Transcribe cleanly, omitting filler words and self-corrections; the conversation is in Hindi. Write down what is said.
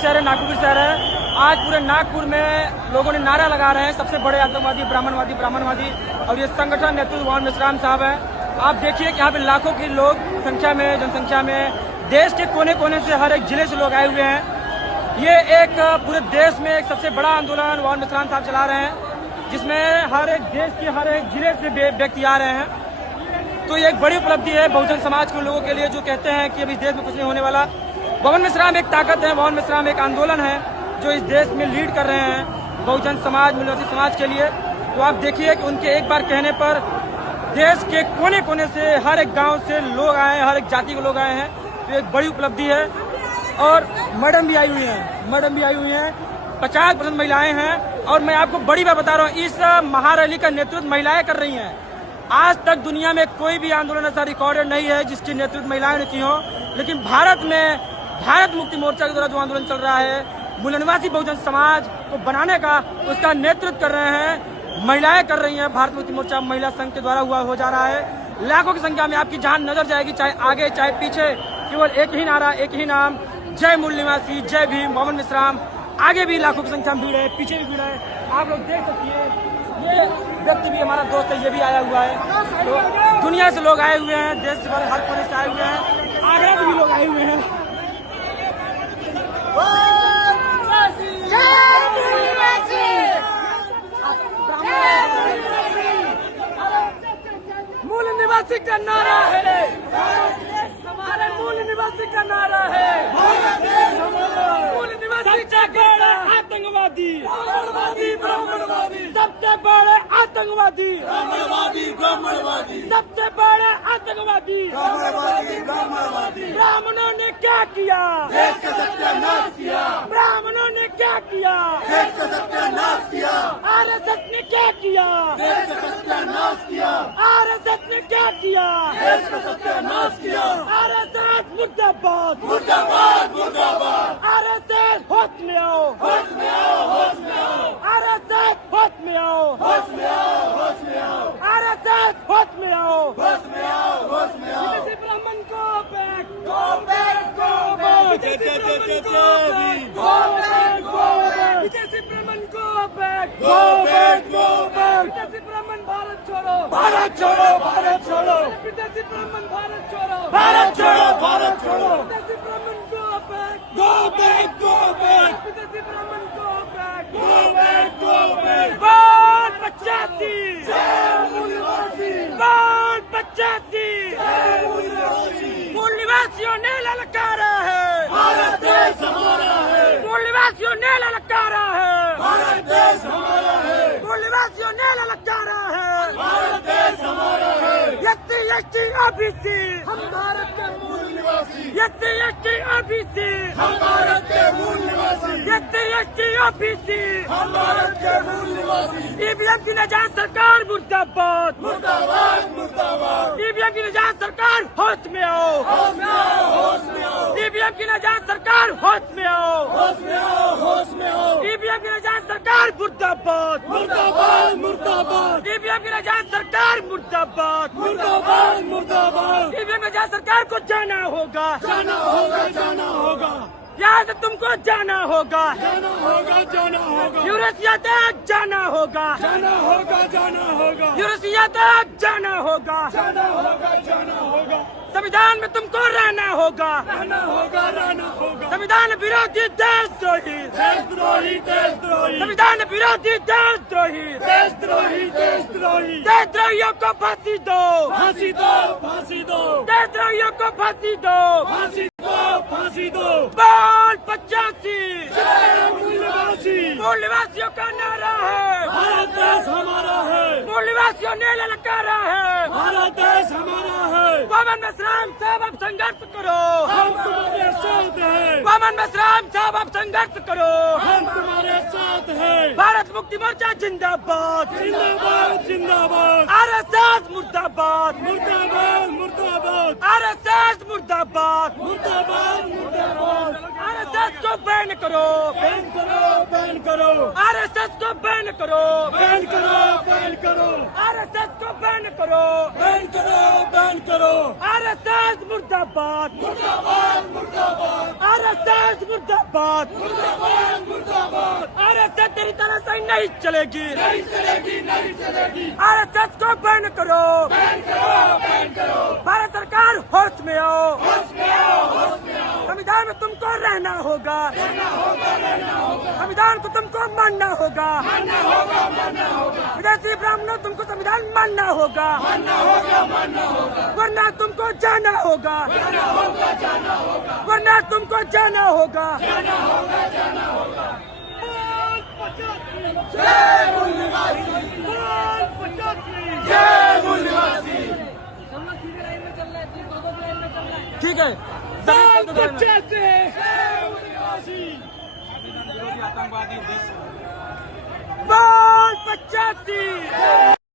शहर है, नागपुर शहर है। आज पूरे नागपुर में लोगों ने नारा लगा रहे हैं सबसे बड़े आतंकवादी ब्राह्मणवादी और ये संगठन नेतृत्व मोहन मिश्राम साहब है। आप देखिए कि यहाँ पे लाखों के लोग जनसंख्या में देश के कोने कोने से हर एक जिले से लोग आए हुए हैं। ये एक पूरे देश में एक सबसे बड़ा आंदोलन मोहन मिश्राम साहब चला रहे हैं, जिसमें हर एक देश के हर एक जिले से व्यक्ति आ रहे हैं। तो ये एक बड़ी उपलब्धि है बहुजन समाज के लोगों के लिए, जो कहते हैं कि अभी देश में कुछ नहीं होने वाला। मोहन मिश्राम एक ताकत है, मोहन मिश्राम एक आंदोलन है जो इस देश में लीड कर रहे हैं बहुजन समाज मिलवती समाज के लिए। तो आप देखिए कि उनके एक बार कहने पर देश के कोने कोने से हर एक गांव से लोग आए हैं, हर एक जाति के लोग आए हैं। तो एक बड़ी उपलब्धि है। और मैडम भी आई हुई हैं, 50% महिलाएं हैं। और मैं आपको बड़ी बात बता रहा हूँ, इस महारैली का नेतृत्व महिलाएं कर रही हैं। आज तक दुनिया में कोई भी आंदोलन ऐसा रिकॉर्डेड नहीं है जिसकी नेतृत्व महिलाएं ने की हो, लेकिन भारत में भारत मुक्ति मोर्चा के द्वारा जो आंदोलन चल रहा है मूल निवासी बहुजन समाज को बनाने का, उसका नेतृत्व कर रहे हैं महिलाएं कर रही हैं। भारत मुक्ति मोर्चा महिला संघ के द्वारा हो जा रहा है। लाखों की संख्या में आपकी जान नजर जाएगी, चाहे आगे चाहे पीछे, केवल एक ही नारा, एक ही नाम, जय मूल निवासी, जय भीम, मोहन मिश्राम। आगे भी लाखों की संख्या में भीड़ है, पीछे भी भीड़ है। आप लोग देख सकते हैं, ये व्यक्ति भी हमारा दोस्त है, ये भी आया हुआ है। तो दुनिया से लोग आए हुए हैं, देश भर हर कोने से आए हुए हैं, आगरा से भी लोग आए हुए हैं। मूल निवासी का नारा है, हमारे मूल निवासी का नारा है। मूल निवासी सबसे बड़े आतंकवादी, सबसे बड़े आतंकवादी, सबसे बड़े आतंकवादी। ब्राह्मणों ने क्या किया? देश का सत्यानाश किया। ब्राह्मणों ने क्या किया? देश का सत्यानाश किया। आरएसएस ने क्या किया? देश का सत्यानाश किया। आरएसएस ने क्या किया? देश का सत्यानाश किया। आरएसएस मुर्दाबाद, मुर्दाबाद, मुर्दाबाद। आरएसएस होश में आओ, होश में आओ, होश में आओ। आरएसएस होश में आओ, होश में आओ, होश में आओ। आरएसएस होश में आओ, होश में आओ, होश में आओ। विदेशी ब्राह्मण को back, go back, go back. विदेशी ब्राह्मण को back, go back, go back. विदेशी ब्राह्मण को back, go back, go back. विदेशी ब्राह्मण भारत छोड़ो, भारत छोड़ो, भारत छोड़ो। विदेशी ब्राह्मण भारत छोड़ो, भारत छोड़ो, भारत छोड़ो। विदेशी ब्राह्मण को back, go back, go back. विदेशी ब्राह्मण को back, go back, go back. बाल 85, बाल 85। मूल निवासियों ने ललकारा है, भारत देश हमारा है। मूल निवासियों ने ललकारा है, भारत देश हमारा है। मूल निवासियों ने ललकारा है, भारत देश हमारा है। एसटी ओबीसी हम भारत के मूल निवासी। एसटी ओबीसी हम भारत के मूल निवासी। एसटी ओबीसी हम भारत के मूल निवासी। ईवीएम की नजायज सरकार मुर्दाबाद, मुर्दाबाद, मुर्दाबाद। ईवीएम की नजायज सरकार होश में आओ, होश में आओ, होश में आओ। ईवीएम की नजायज सरकार होश में आओ, होश में आओ, होश में आओ। ईवीएम की नजायज सरकार मुर्दाबाद, मुर्दाबाद, मुर्दाबाद। ईवीएम की नजायज सरकार मुर्दाबाद, मुर्दाबाद, मुर्दाबाद। ईवीएम नजायज सरकार को जाना होगा, जाना होगा, जाना होगा। यहाँ से तुमको जाना होगा, जाना होगा, जाना होगा। यूरेशिया तक जाना होगा, जाना होगा, जाना होगा। यूरेशिया तक जाना होगा, जाना होगा, जाना होगा। संविधान में तुमको रहना होगा, रहना होगा, रहना होगा। संविधान विरोधी देशद्रोही, देशद्रोही, देशद्रोही। संविधान विरोधी देशद्रोही, देशद्रोही, देशद्रोही। देशद्रोहियों को फांसी दो, फांसी दो, फांसी दो। देशद्रोहियों को फांसी दो, फांसी दो, फांसी दो। बाल 85, मूल निवासी। मूल निवासियों का नारा है, भारत देश हमारा है। मूल निवासियों ने ललकारा है, भारत देश हमारा है। मोहन मिश्राम साहब आप संघर्ष करो, हम तुम्हारे साथ हैं। मोहन मिश्राम साहब आप संघर्ष करो, हम तुम्हारे साथ हैं। भारत मुक्ति मोर्चा जिंदाबाद, जिंदाबाद, जिंदाबाद। आरएसएस मुर्दाबाद, मुर्दाबाद, मुर्दाबाद। आरएसएस मुर्दाबाद, मुर्दाबाद, मुर्दाबाद। आरएसएस को बैन करो, बैन करो, बैन करो, आरएसएस को बैन करो, बैन करो, बैन करो, आरएसएस को बैन करो, बैन करो, बैन करो, आरएसएस मुर्दाबाद, मुर्दाबाद, मुर्दाबाद, आरएसएस मुर्दाबाद, मुर्दाबाद, मुर्दाबाद, आरएसएस तेरी तरह से नहीं चलेगी, नहीं चलेगी, नहीं चलेगी, आरएसएस को बैन करो, बैन करो, बैन करो, भारत सरकार होश में आओ, होश में आओ, होश में आओ, संविधान में तुमको रहना होगा, रहना होगा, रहना होगा, संविधान को तुमको मानना होगा, मानना होगा, मानना होगा, विदेशी ब्राह्मणों तुमको संविधान मानना होगा, मानना होगा, मानना होगा, वरना तुमको जाना होगा, जाना होगा, जाना होगा, वरना तुमको जाना होगा। जाना होगा, जाना होगा। जय मूल निवासी, जय मूल निवासी। ठीक है, बाल बच्चे से जय मूल निवासी। बाल 85